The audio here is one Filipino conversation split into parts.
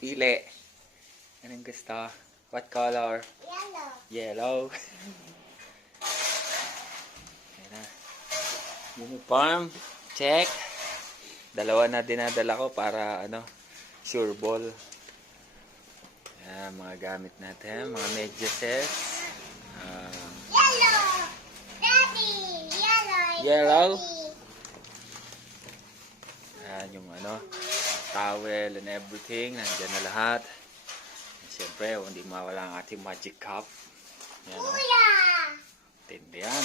Pili. Anong gusto? What color? Yellow. Yellow. Ayan na. Uniform. Check. Dalawa na dinadala ko para sure ball. Ayan, mga gamit natin. Mga medyoses. Yellow. Daddy. Yellow. Yellow. Daddy. Ayan yung towel and everything. Nandiyan na lahat. Siyempre, hindi mawala ang ating magic cup. Ayan, Kuya. tindi yan.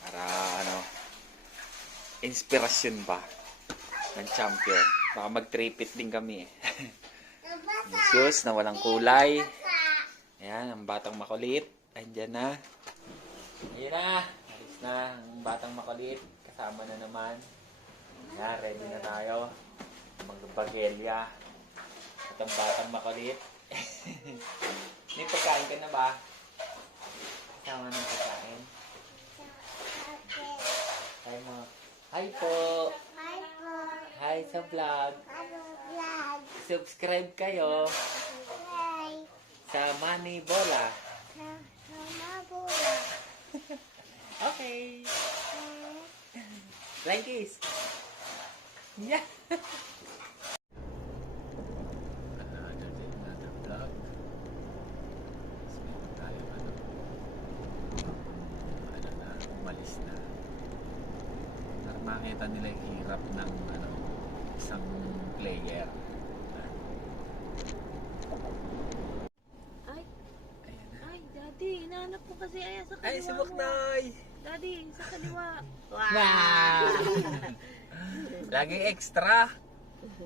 Para inspirasyon ba ng champion. Baka mag-tripit din kami. Yung shoes na walang kulay. Ayan, ang batang makulit. Andyan na. Ayan na. Alis na ang batang makulit. Kasama na naman. Ayan, ready na tayo. Magbagelya. At ang batang makulit. May pagkain ka na ba? Kasama ng pagkain. Hi mo. Hi po. Hi po. Hi sa vlog. Ano vlog? Subscribe kayo Hi. sa Manny Bola. Sama bola. Okay. Like this. Yeah. Another vlog. Meron tayo umalis na. Para makita nila yung hirap ng isang player. Ay, Ayan na. ay, Daddy, hinahanap ko kasi ayan sa kaliwa Ay, si mo. Buknoy! Daddy, sa kaliwa. Wow! Laging extra.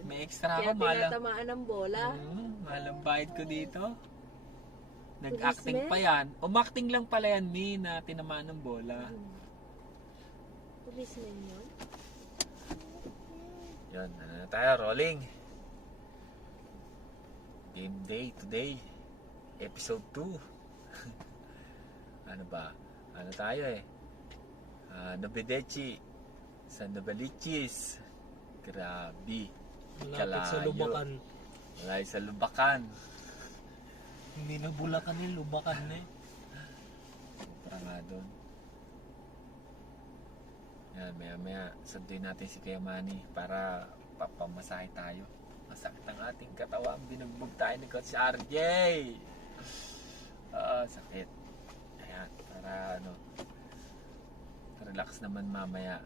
May extra Kaya ako, mahal. tinatamaan ng bola. Mahal ang bayad ko dito. Nag-acting Policeman? pa yan. Umacting lang pala yan, Mi, na tinamaan ng bola. Policeman yun? Yun, na tayo, rolling. Game day today. Episode 2. Ano ba? Ano tayo Nobedechi sa Novaliches. Grabe. Malapit sa Lubakan. Malapit sa Lubakan. Hindi na Bulacan Lubakan na Sobra nga doon. Yan, maya sunduin natin si Kuya Manny para papamasahe tayo. Masakit ang ating katawan. Binugbog tayo ni Coach RJ. Sakit. Ayan, para relax naman mamaya.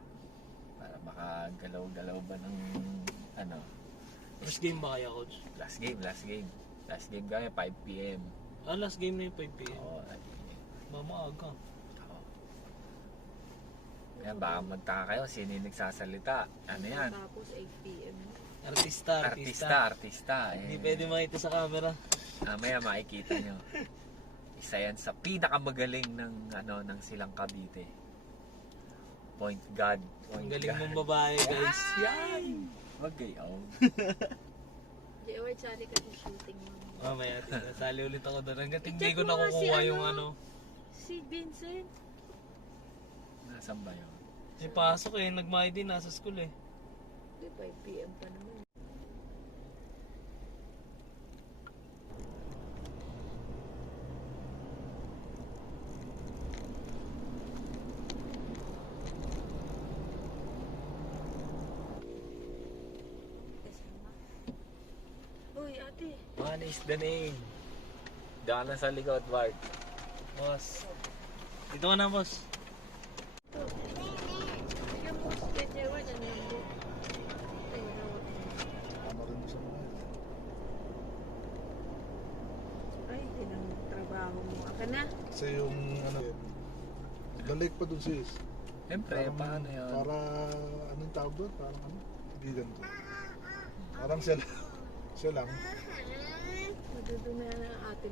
Para makagalaw-galaw ba ng First game ba kaya, Coach? last game. Last game kami, 5 PM. Last game na yung 5 p.m. Oo, Mamaaga. Yan, baka magtaka kayo, sino yung nagsasalita? Ano yan? Tapos 8 p.m. Artista. Hindi pwede makita sa camera. Maya makikita nyo. Isa yan sa pinakamagaling ng Silang Cavite. Point guard. Ang galing mong babae, guys. Yan! Wag gayaw. J.O.R. sali ka sa shooting mo. Mamaya, nasali ulit ako doon. Hanggang hindi I-check ko mo nga si nakukuha yung Si Vincent. Nasaan ba yun? May pasok nagmay din, nasa school Di 5 p.m. pa naman. Uy, ate. Man is the name. Daan na sa likod, Bart. Boss. Dito ka na, boss. Bigyan mo si J.O.R. na number. Ay, nawag mo. Ay, din ang trabaho mo. Aka na. Kasi yung balik pa dun sis. Siyempre, paano yun? Para anong tawag doon? Parang bigan ko. Parang siya lang. Madudumi na ang ate.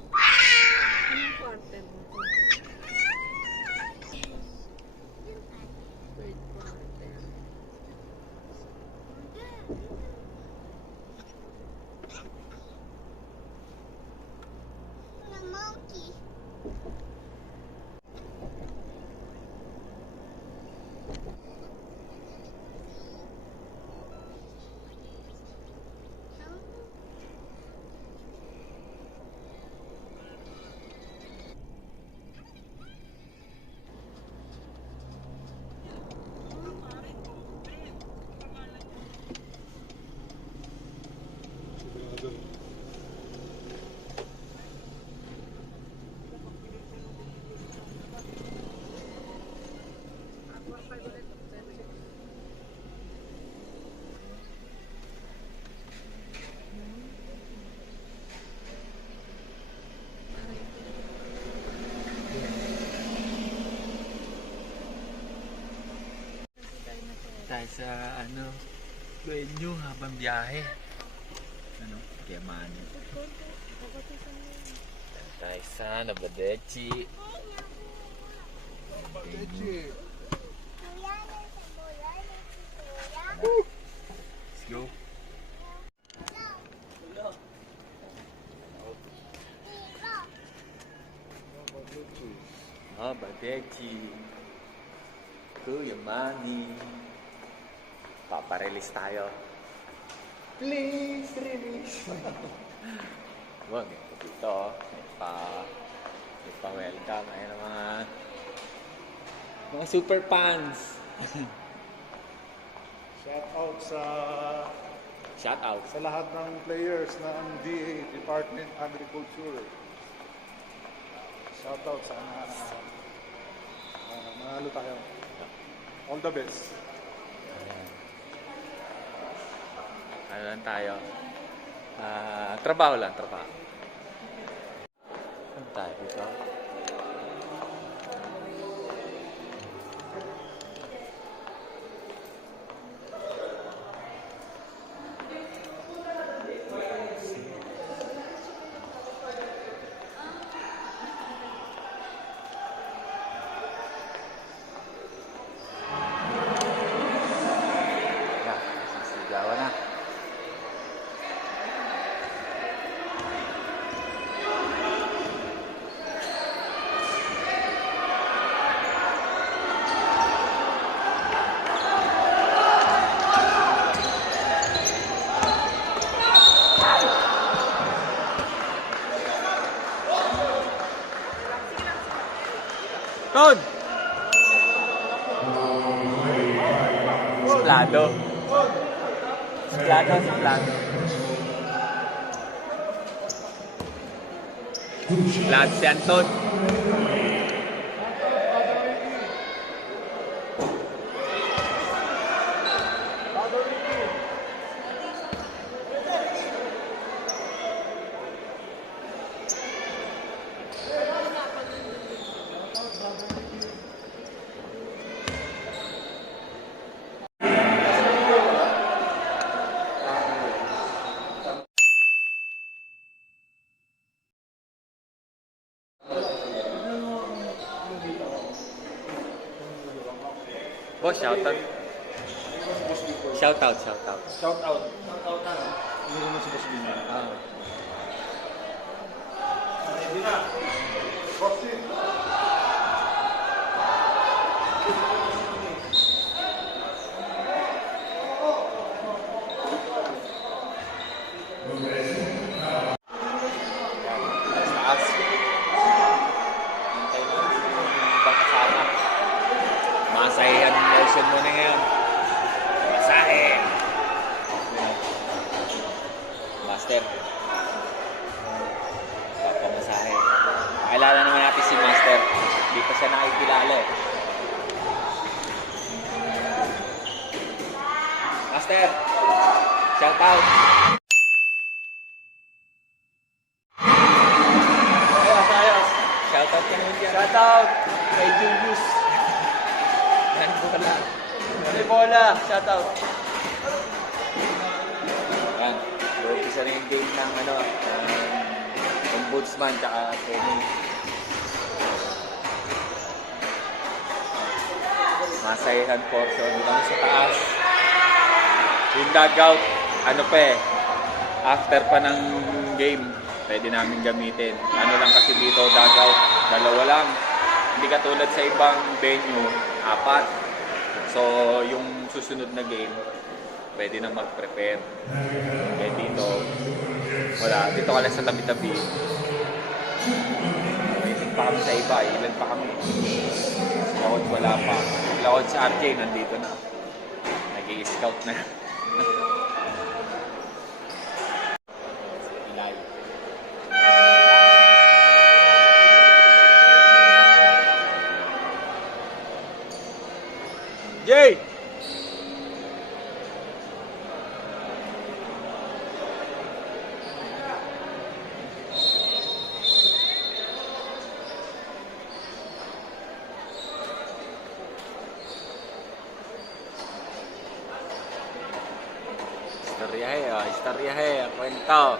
Anong quarter mo? Third quarter. Mama, sa venue habang biyahe. Kiyamanin. Tayo sa Nabadechi. Leche. Let's go. Nabadechi. Kuyamani. Paparelease tayo. Please release. Wag, dito. May pa-welcome. Ayan ang mga super fans. Shout out Shout out. sa lahat ng players ng DA, Department Agriculture. Shout out sa manalo tayo. All the best. Ano lang tayo? Trabaho lang, trabaho. Ano tayo dito? Sisigawan na. Ton! Suplado. Suplado, suplado. Suplado si Anton. Boss, shout out. Shout out, shout out. Shout out. Hindi naman si Boss Bina. Boss Bina. Taas. Hintay mo yung bangkasama. Masahihan ang motion mo na ngayon. Masahe! Master. Papamasahe. Pakilala naman natin si Master. Hindi pa siya nakikilala eh. Master! Shout out! Ayos! Shout out ka naman dyan. Shout out! Kay Julius. Bola. Bola. Shout out. Yan. Isa na yung game ng ombudsman tsaka Kenny. Masayahan portion lang sa taas. Yung dugout, after pa ng game, pwede namin gamitin. Ano lang kasi dito, dugout, 2 lang. Hindi katulad sa ibang venue, 4. So, yung susunod na game, pwede na mag-prepare. Kaya dito, wala. Dito ka lang sa tabi-tabi. Waiting pa kami sa iba. Ilan pa kami. Sa Laod, wala pa. Laod sa RJ, nandito na. Nag-i-scout na. Ilay. Jay! Istoryahe, oh. Istoryahe. Kwento.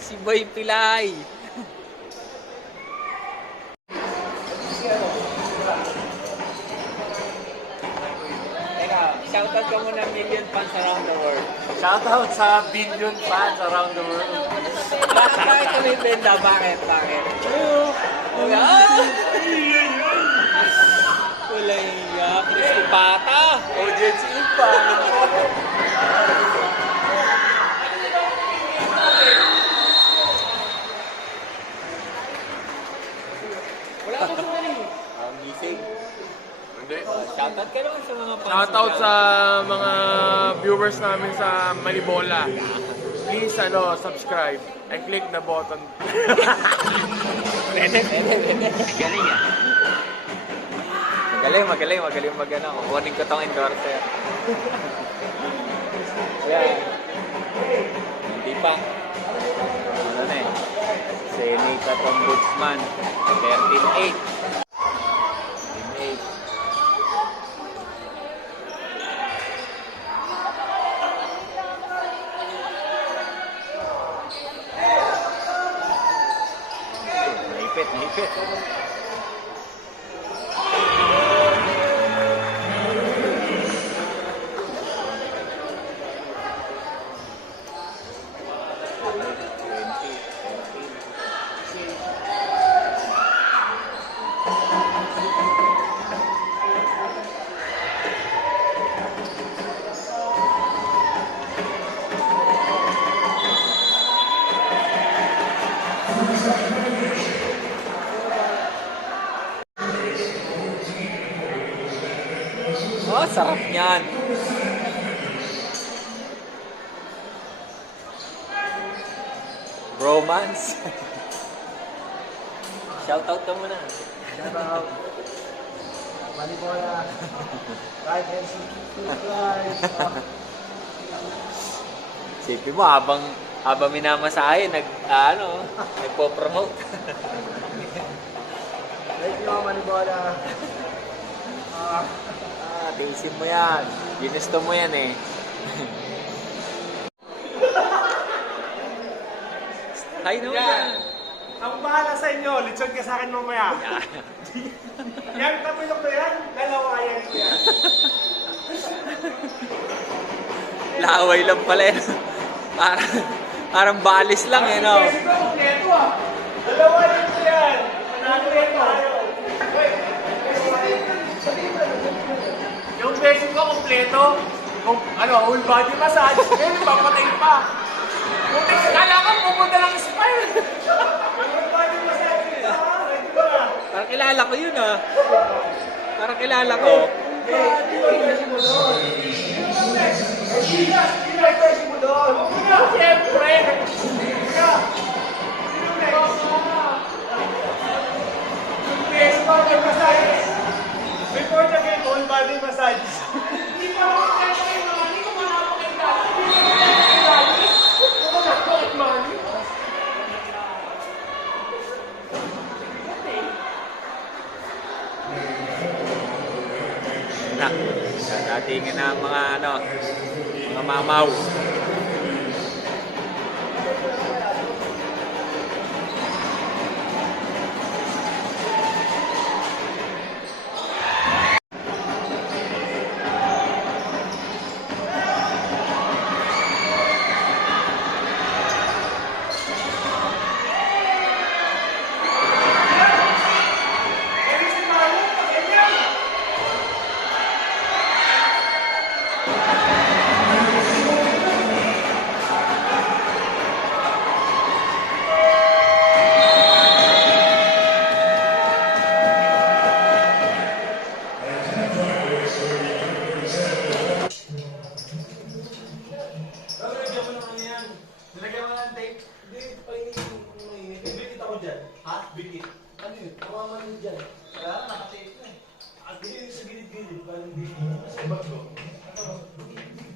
Si Boy Pilay. Teka, shoutout ka muna million fans around the world. Shoutout sa billion fans around the world. Bakit kami benda? Bakit? Bakit? Ah! Wala iya. Crispy Pata. Audience iba. Wala ka sa mali. Ang gising. Shoutout ka naman sa mga fans. Shoutout sa mga viewers namin sa Malibola. Please, subscribe and click the button. Pwede. Galing ah. Magaling mag-ano. Kukunin ko tong endorser. Yan. Hindi pa. Ano na eh. Senate at Ombudsman. 13-8. 13-8. Naipit. Oh, sarap niyan. Bromance. Shoutout ka muna. Shoutout. Malibola. Right and subscribe. Sipin mo, habang minamasahe, nagpo-promote. Thank you, Malibola. Tiisin mo yan. Ginusto mo yan eh. Hi naman yan. Ang bahala sa inyo, lechon ka sa akin mamaya. Yan, tapilok na yan, lalawayan ko yan. Laway lang pala yan. Parang balis lang eh, no? Kasi ko, kompleto ah. Lalawayan ko yan. Panalo yan tayo. Yung basic ko, kompleto. Kung, whole body massage. Ngayon, papatay pa. Kung kala ko, pupunta lang spine. Whole body massage. Parang kilala ko yun ah. Parang kilala ko. Siyempre. Before the game, whole body massage. Hindi pa ako kaya mga hindi ko makapakita. Na, datingin na ang mga mga mamaw.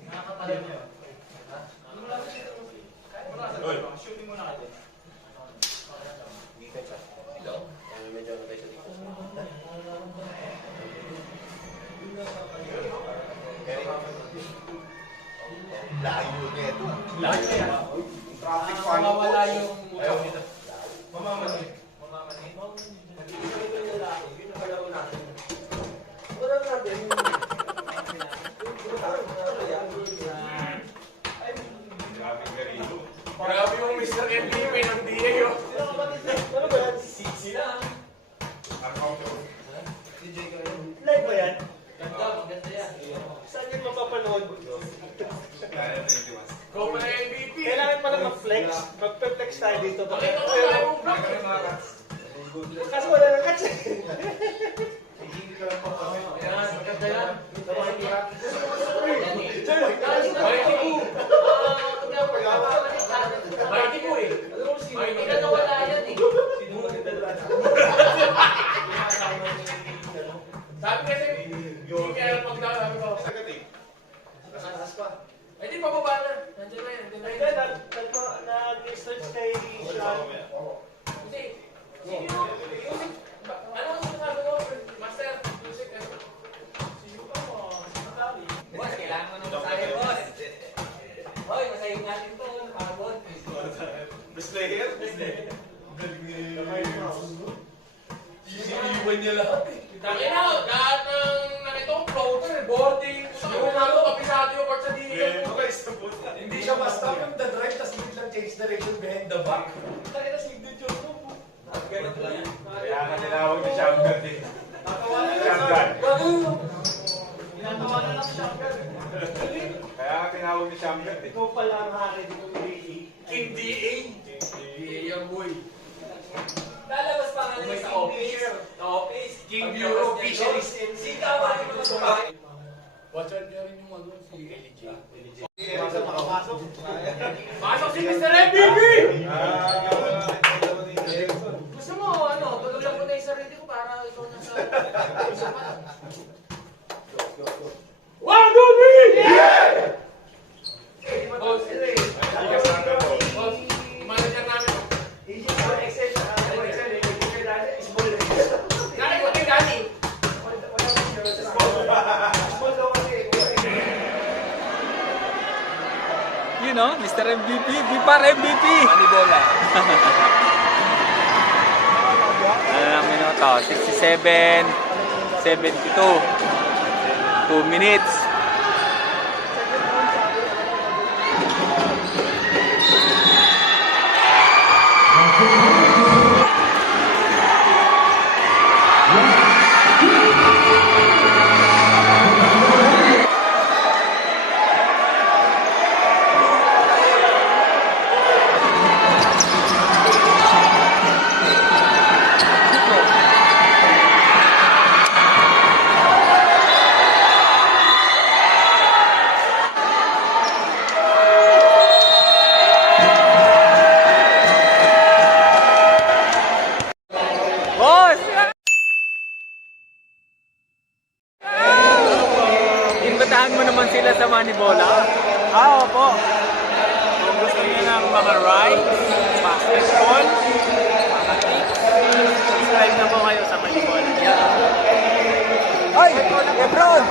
Nakakatagal Layo na ito. Traffic fan ko. Mawawala yung... Grabe yung Mr. MVP ng DA, oh. Ano ba yan? Sila. Live ba yan? Maganda yan. Saan yung mapapanood? Go pa na MVP. Kailangan pala mag-flex. Magpe-flex tayo dito. Pakita ko tayo mong vlog. Kaso wala nang catch eh. Ayan, maganda yan. Mighty ko eh. Mighty ka nawala yan eh. Sabi kasi, hindi kaya pagdaan ko. Ay, di pa baba na. Nandiyan na yan. Hindi, nag-research kay Sean. Hindi. Sino? Music. Ano ang sinasabi ko? Master, music. Boss, kailangan mo nung masahe, boss. Hoy, masahin natin to. Nakabot. Best player? Sisiiwan niya lahat eh. Tangin na, lahat ng nanitong floater, boarding, yung ano, kapisado yung court sa diyan. Hindi siya basta yung the drive, tapos biglang change direction behind the back. Tangin na signature mo. Kaya nga tinawag ni Shamgar din. Shamgar. Kaya nga tinawag ni Shamgar din. Ikaw pala ang hari dito DA. King DA. DA yung boy. Lalabas pa nga May sa office. Sa office. King Pag Bureau labas niya Fisheries. Sika pa rin mo sa bahay. Watchan niya rin yung ano, si LG. Makapasok. Pasok si Mr. MVP! Gusto mo, ano, tuluyan ko na yung sarili ko para ikaw na sa... One, two, three! Yeah! Boss, boss, manager namin. Dali, wag yung dali. You know, Mr. MVP, Bipar MVP. Manibola. Ano lang minuto? 67, 72. 2 minutes. Boss! Imbatahan mo naman sila sa Manibola. Opo. Kung gusto niyo ng mga rides, basketball, mga kicks, subscribe na po kayo sa Manibola. Ay! Lebron!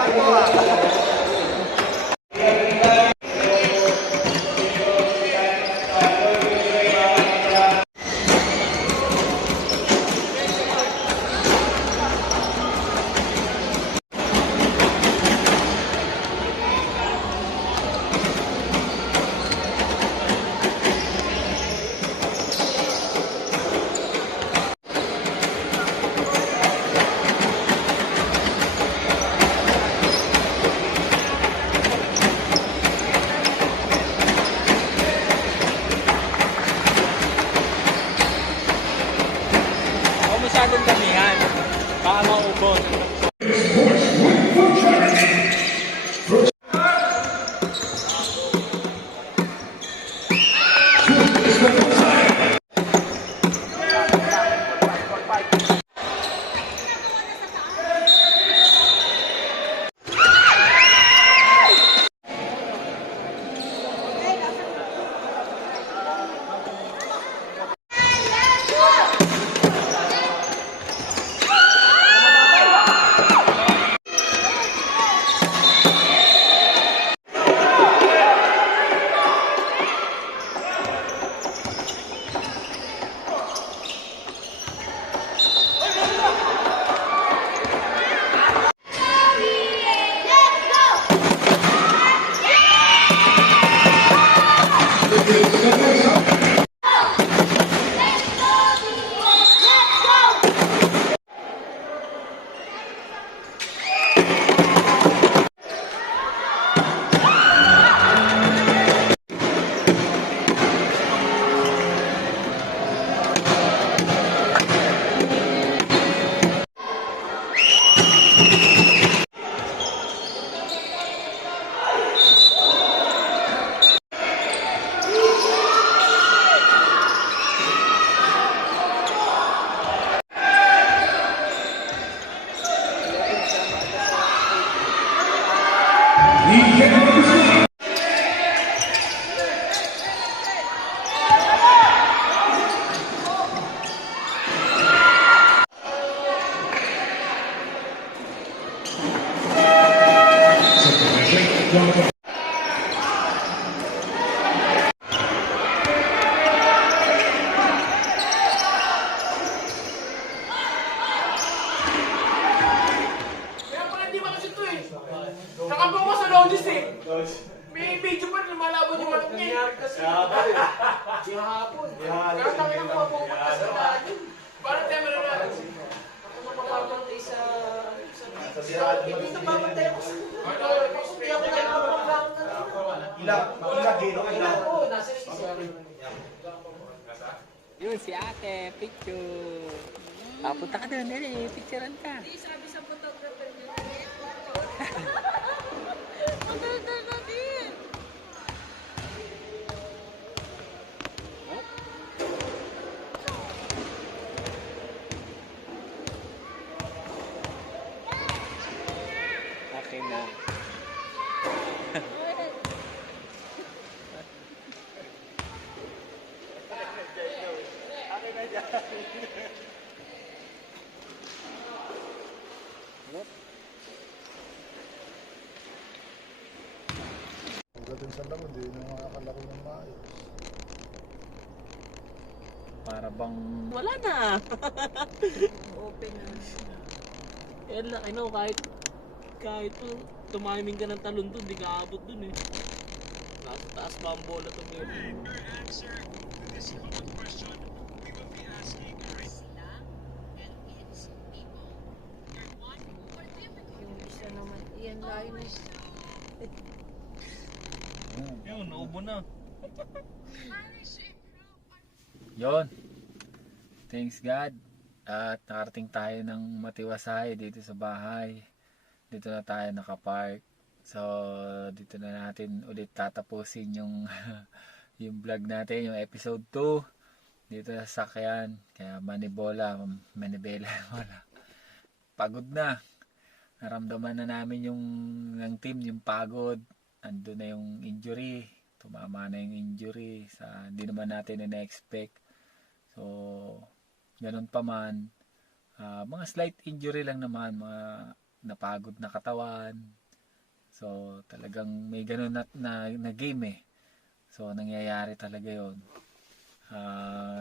may video pa rin lumalabon yung manok niya. Hapon. Kaya tangin ang mga pumunta sa lalim. Parang tayo meron Mapapantay sa Hindi na papatay ako sa... Hindi ako nakakapaglaban na Ilang kilo? Oo, nasa isa. Yun, si ate, picture. Punta ka doon, dali, picturean ka. Hindi, sabi sa photographer niyo. Maganda na din. Okay na. Pagdating sa laro, hindi na makakalaro ng maayos. Para bang... Wala na. Open na siya. Yan lang, I know, kahit tumiming ka ng talon doon, di ka abot doon eh. Nasa taas pa ang bola itong ngayon. Yung isa naman. Iyan layo na. Yun, naubo na. Yon. Thanks God. At nakarating tayo ng matiwasay dito sa bahay. Dito na tayo nakapark. So, dito na natin ulit tatapusin yung yung vlog natin, yung episode 2. Dito sa sakyan. Kaya Manibela. Pagod na. Naramdaman na namin yung ng team, yung pagod. Ando na yung injury. Tumama na yung injury. Hindi naman natin na-expect. So, ganun pa man. Mga slight injury lang naman. Mga napagod na katawan. So, talagang may ganun na game eh. So, nangyayari talaga yon.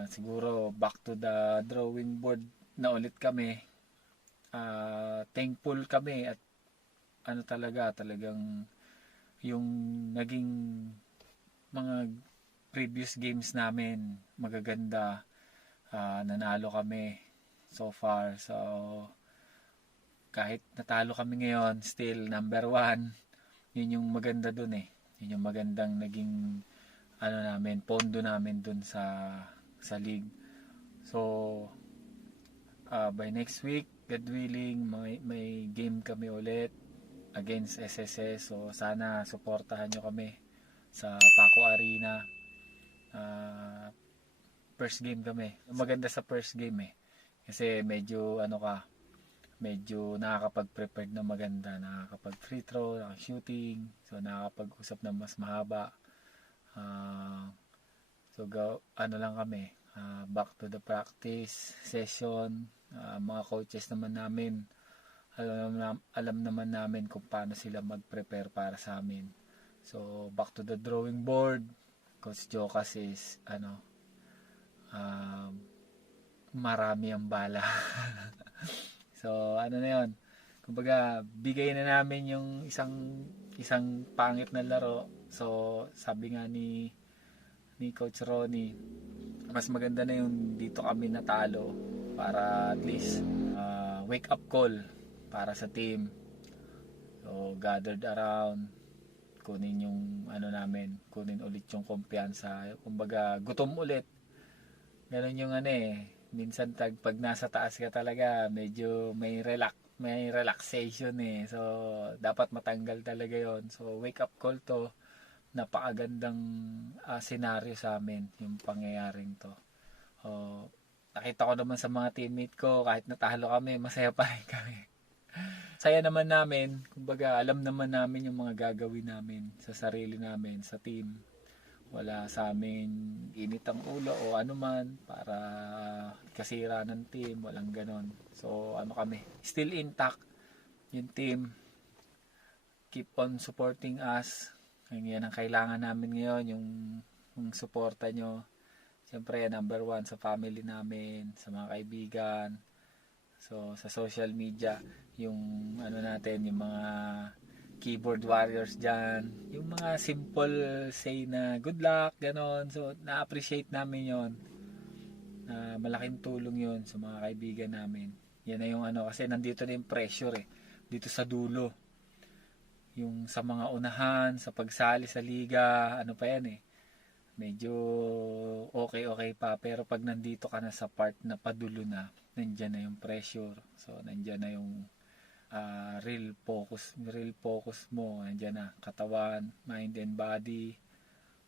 Siguro, back to the drawing board na ulit kami. Thankful kami at talagang yung naging mga previous games namin magaganda, nanalo kami so far. So kahit natalo kami ngayon, still number 1. Yun yung maganda dun eh. Yun yung magandang naging namin, pondo namin dun sa league. So by next week, God willing, may game kami ulit against SSS. So sana suportahan nyo kami sa Paco Arena. First game kami. Maganda sa first game eh. Kasi medyo medyo nakakapag-prepared na maganda, nakakapag free throw, shooting, so nakakapag-usap na mas mahaba. Lang kami, back to the practice session. Mga coaches naman namin, alam naman namin kung paano sila mag-prepare para sa amin. So back to the drawing board. Coach Jocas is marami ang bala. So na yun, kumbaga bigay na namin yung isang pangit na laro. So sabi nga ni Coach Ronnie, mas maganda na yung dito kami natalo para at least wake up call para sa team. So gathered around, kunin yung kunin ulit yung kumpiyansa. Kumbaga gutom ulit. Ganun yung minsan pag nasa taas ka talaga, medyo may relaxation eh. So dapat matanggal talaga yon. So wake up call to. Napakagandang senaryo sa amin yung pangyayaring to. Nakita ko naman sa mga teammate ko, kahit natalo kami, masaya pa rin kami. Saya naman namin, kumbaga alam naman namin yung mga gagawin namin sa sarili namin, sa team. Wala sa amin init ang ulo o anuman para kasira ng team, walang ganon. So kami, still intact yung team. Keep on supporting us. Yan ang kailangan namin ngayon, yung suporta nyo. Siyempre, number 1 sa family namin, sa mga kaibigan. So, sa social media, yung natin, yung mga keyboard warriors dyan. Yung mga simple say na good luck, ganon. So, na-appreciate namin yon. Malaking tulong yon sa mga kaibigan namin. Yan na yung ano, kasi nandito na yung pressure eh. Dito sa dulo. Yung sa mga unahan, sa pagsali sa liga, ano pa yan eh. Medyo okay pa. Pero pag nandito ka na sa part na padulo na, nandyan na yung pressure. So, nandyan na yung real focus mo. Nandyan na, katawan, mind and body.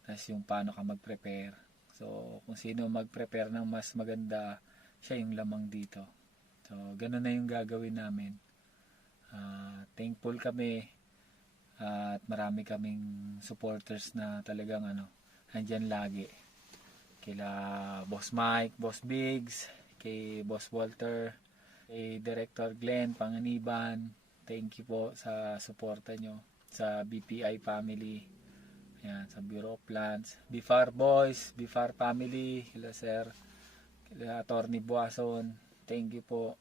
Tapos yung paano ka mag-prepare. So, kung sino mag-prepare ng mas maganda, siya yung lamang dito. So, ganun na yung gagawin namin. Thankful kami at marami kaming supporters na talagang andyan lagi. Kila Boss Mike, Boss Biggs, kay Boss Walter, kay Director Glenn Panganiban. Thank you po sa suporta nyo sa BPI family. Ayan, sa Bureau of Plants, BFAR Boys, BFAR Family, kila Sir, kila Attorney Buason, thank you po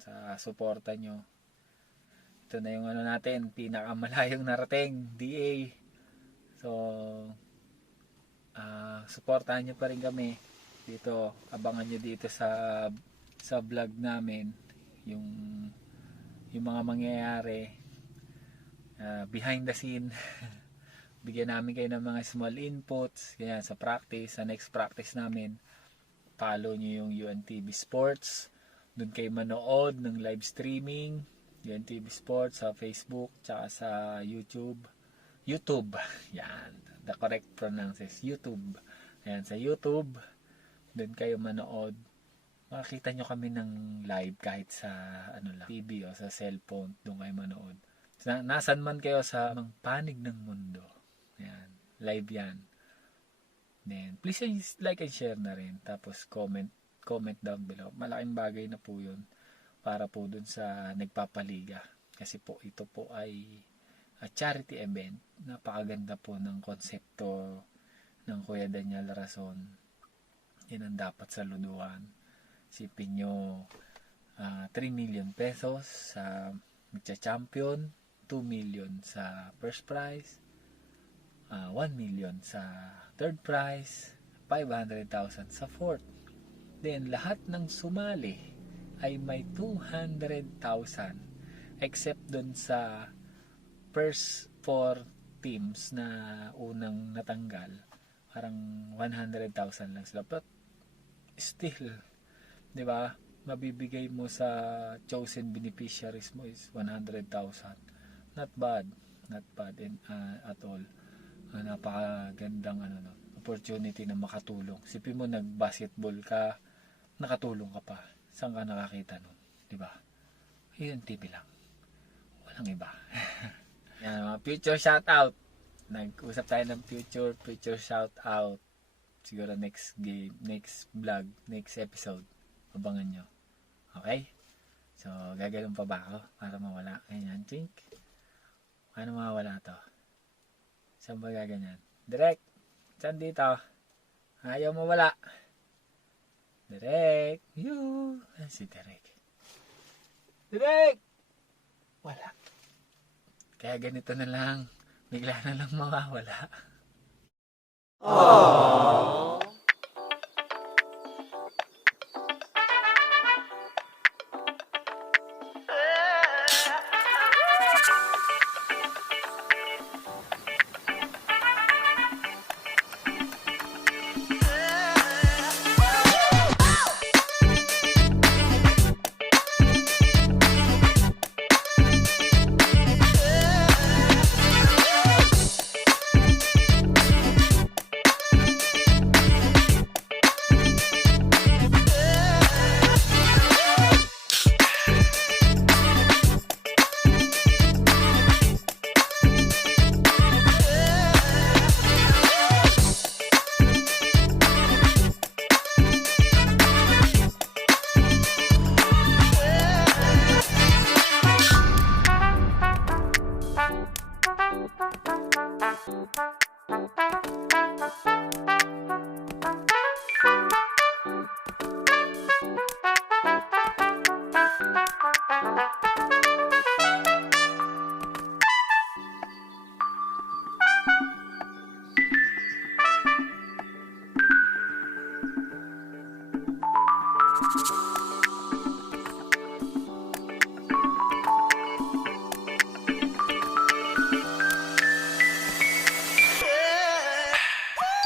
sa suporta nyo. Ito na yung natin, pinakamalayong narating, DA. So, suportahan nyo pa rin kami dito, abangan nyo dito sa vlog namin, yung mga mangyayari, behind the scene. Bigyan namin kayo ng mga small inputs, ganyan, sa practice, sa next practice namin. Follow nyo yung UNTV Sports. Doon kayo manood ng live streaming. UNTV Sports sa Facebook, tsaka sa YouTube. YouTube. Yan. The correct pronounce is YouTube. Ayan, sa YouTube. Doon kayo manood. Makikita nyo kami ng live kahit sa TV o sa cellphone. Doon kayo manood. Nasaan man kayo sa mga panig ng mundo. Ayan, live yan. Then, please like and share na rin. Tapos, comment down below. Malaking bagay na po yun para po dun sa nagpapaliga. Kasi po, ito po ay a charity event. Napakaganda po ng konsepto ng Kuya Daniel Rason. Yan ang dapat saluduhan. Sipin nyo, 3 million pesos sa magcha-champion, 2 million sa first prize, 1 million sa third prize, 500,000 sa fourth. Then, lahat ng sumali ay may 200,000 except dun sa first 4 teams na unang natanggal. Parang 100,000 lang sila. But, still, di ba, mabibigay mo sa chosen beneficiaries mo is 100,000. Not bad at all. Napakagandang opportunity na makatulong. Sipin mo, nag-basketball ka, nakatulong ka pa. Saan ka nakakita nun? Diba? Yun, TV lang. Walang iba. Yan, mga future shoutout. Nag-usap tayo ng future shoutout. Siguro next game, next vlog, next episode. Abangan nyo. Okay? So, gagawin pa ba ako para mawala? Ayan, chink. Paano mawala to? Saan ba gaganyan? Direk! Saan dito? Ayaw mawala. Direk! Yoo! Si Direk. Direk! Wala. Kaya ganito na lang. Bigla na lang mawawala. Aww!